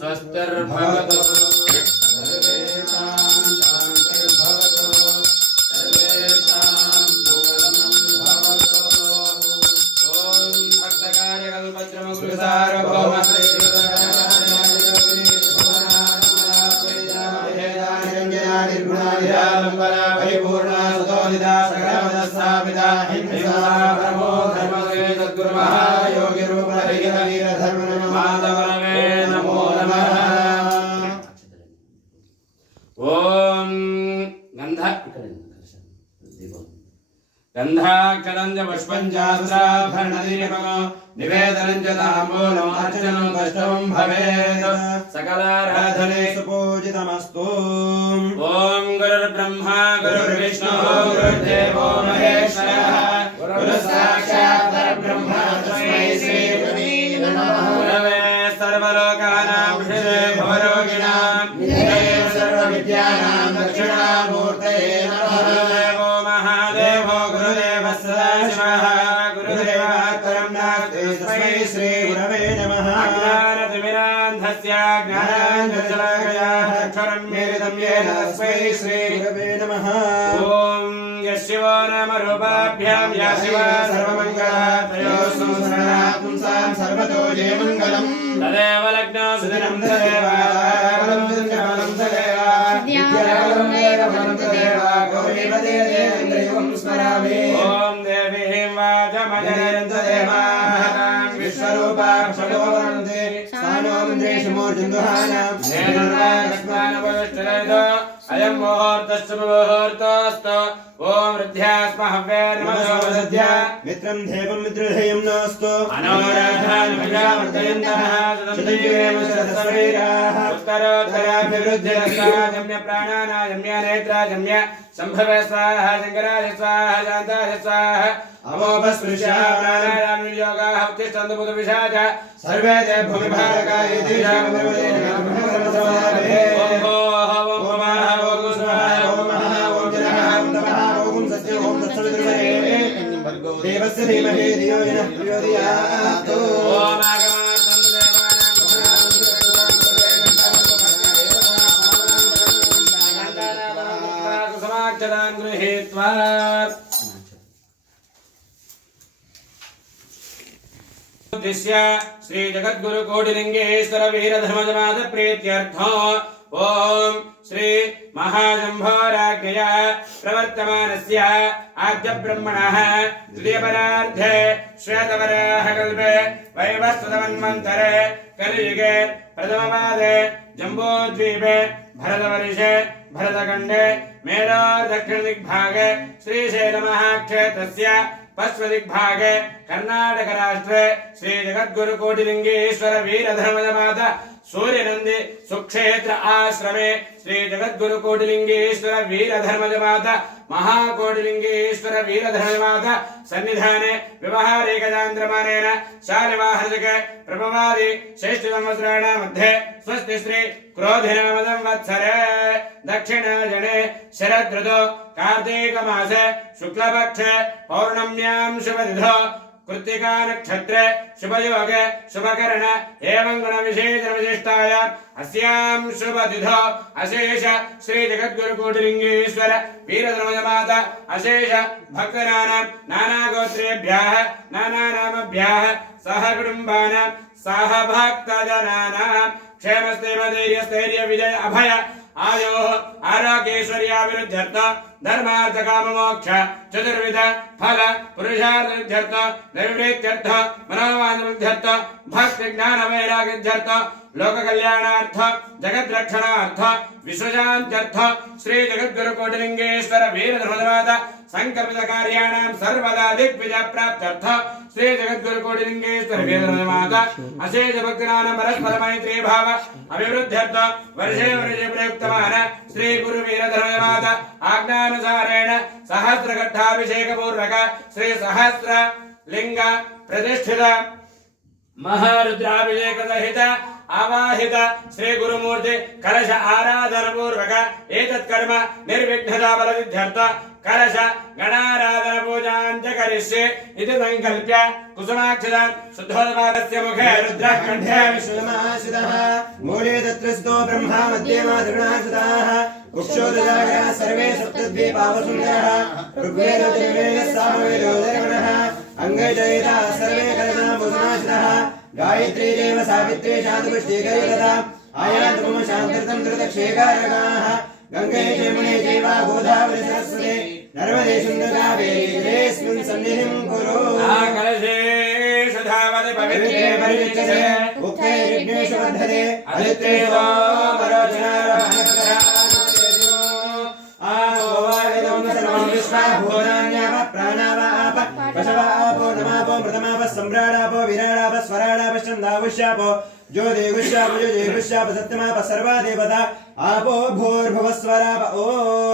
स्वस्तिर्भवतु गन्धाक्षरञ्च पुष्पञ्चास्त्राभरणदीपको निवेदनञ्च ताम्बूलम् अर्चनं कष्टं भवेत् सकलाराधने सुपूजितमस्तु। ॐ गुरुर्ब्रह्मा गुरुर्विष्णुः गुरुर्देवो महेश्वरः गुरुसाक्षात् परब्रह्म तस्मै श्री गुरवे सर्वलोकानां विषये भवरोगिणां निधये सर्वविद्यानां दक्षिणामूर्तये नमः। श्री गुरवे नमः। ज्ञानतिमिरान्धस्य ज्ञानाञ्जनशलाकयाः अक्षरं मेलितं येन तस्मै श्री गुरवे नमः। ॐ यशिवो नाम रूपाभ्यां या शिवा सर्वमङ्गला त्रयोस्तु शरणात् पुंसां सर्वतो जयमङ्गलम्। तदेव लग्नो सुदिनं तदेव बलं बलं तदेव विद्याबलं बलं तदेव गौरीपदे देवेन्द्रयुगं स्मरामि। ॐ देवीं वाचमजयं तदेव स्वरूपाक्षरोवन्ते सानोन्द्रेशमूर्तिन्दुहानां नेनर्वाक्ष्मानवष्टरेदो अयं मुहूर्तस्य मुहूर्तोऽस्तु। ॐ वृद्ध्यास्महव्ये नमो दद्या मित्रं देवं मित्रधेयं नोऽस्तु। अनोराधान् प्रजावर्धयन्तः शतयुगेव शतसवीराः उत्तरोत्तराभिवृद्धिरस्ताजम्य प्राणानाजम्य नेत्राजम्य सम्भवे स्वाहा शङ्कराय स्वाहा शान्ताय स्वाहा अवोपस्पृशा प्राणायाम योगाः उत्तिष्ठन्तु बुधविशाच सर्वे ते भूमिभारकाय देशामवदे नमः। देवस्य धीमहि धियो यो नः प्रचोदयात्। ॐ आगमार्थं गृहीत्वा उद्दिश्य श्री जगद्गुरु कोटिलिंगेश्वर वीरधर्मजमाद प्रीत्यर्थम् ओम श्री महाजम्भोराज्ञया प्रवर्तमानस्य आद्य ब्रह्मणः द्वितीय परार्धे श्वेतवराह कल्पे वैवस्वतमन्वन्तरे कलियुगे प्रथमपादे जम्बूद्वीपे भरतवर्षे भरतखण्डे मेरोर् दक्षिणदिग्भागे श्रीशैलमहाक्षेत्रस्य पश्चिमदिग्भागे कर्नाटक राष्ट्रे श्री जगद्गुरु कोटिलिंगेश्वर वीरधर्मजमाता सूर्यनंदी सुक्षेत्र आश्रमे श्री जगद्गुरु कोटिलिंगेश्वर वीरधर्मजमाता महाकोटिलिंगेश्वर वीरधर्मजमाता सन्निधाने व्यवहारिकचान्द्रमानेन शालिवाहर्जक प्रभवादि श्रेष्ठ संवत्सराणां मध्ये स्वस्ति श्री क्रोधिनाम संवत्सरे दक्षिणजने शरदृतौ कार्तिक मासे शुक्लपक्षे पौर्णम्यां शुभतिथौ कृत्तिका नक्षत्रे शुभयोगे शुभकरण एवं गुण विशेष विशिष्टायाम् अस्यां शुभतिथौ अशेष श्री जगद्गुरु कोटिलिंगेश्वर वीरधर्मजमाता अशेष भक्तनानां नानागोत्रेभ्यः नानानामभ्यः सह कुटुम्बानां सह भक्तजनानां क्षेमस्थैर्यस्थैर्य विजय अभय आयो आरोग्यैश्वर्याभिवृद्ध्यर्थ धर्मार्थ काम मोक्ष चतुर्विध फल पुरुषार्थार्थ नैवेद्यर्थ मनोवांछित्यर्थ भक्ति ज्ञान वैराग्यर्थ लोक कल्याणार्थ जगत रक्षणार्थ विश्वशान्त्यर्थ श्री जगद्गुरु कोटिलिंगेश्वर वीरधर्मजमाता संकल्पित कार्याणां सर्वदा दिग्विजय प्राप्त्यर्थ श्री जगद्गुरु कोटिलिंगेश्वर वीरधर्मजमाता अशेष भक्तिनां परस्पर मैत्री भाव अभिवृद्ध्यर्थ वर्षे वर्षे प्रयुक्तमान श्री गुरु वीरधर्मजमाता आज्ञानुसारेण सहस्रघट्टाभिषेक पूर्वक श्री सहस्र लिंग प्रतिष्ठित महारुद्राभिषेक सहित आवाहित श्री गुरुमूर्ति कलश आराधन पूर्वक एतत् कर्म निर्विघ्नता बलसिद्ध्यर्थ कलश गणाराधन पूजाञ्च करिष्ये इति संकल्प्य कुसुमाक्षदान् शुद्धोदपादस्य मुखे रुद्रः कण्ठे विश्वमाश्रितः मूले तत्रस्थो ब्रह्मा मध्ये मातृणासुताः कुक्षोदजागरः सर्वे सप्तद्वीपावसुन्दरः ऋग्वेदो यजुर्वेदः सामवेदो दर्वणः अङ्गजयिता सर्वे कलशाम्बुसमाश्रितः गायत्री देव सावित्री शान्तपुष्टिकैकता आयातु मम शान्तिर्तं धृतक्षेकारकाः गङ्गे यमुने चैव गोदावरी सरस्वती नर्मदे सिन्धु कावेरी जलेऽस्मिन् सन्निधिं कुरु कलशे सुधावति पवित्रे परिचिच्यते उक्ते यज्ञेषु वर्धते अदित्ये वामरोचनारभणकरा प्राणावाप पशवापो नमापो मृतमाप सम्राडापो विराडाप स्वराडाप छन्दावुष्यापो ज्योतिगुष्याप युजिगुष्याप सत्यमाप सर्वा देवता आपो भूर्भुवस्वराप ओम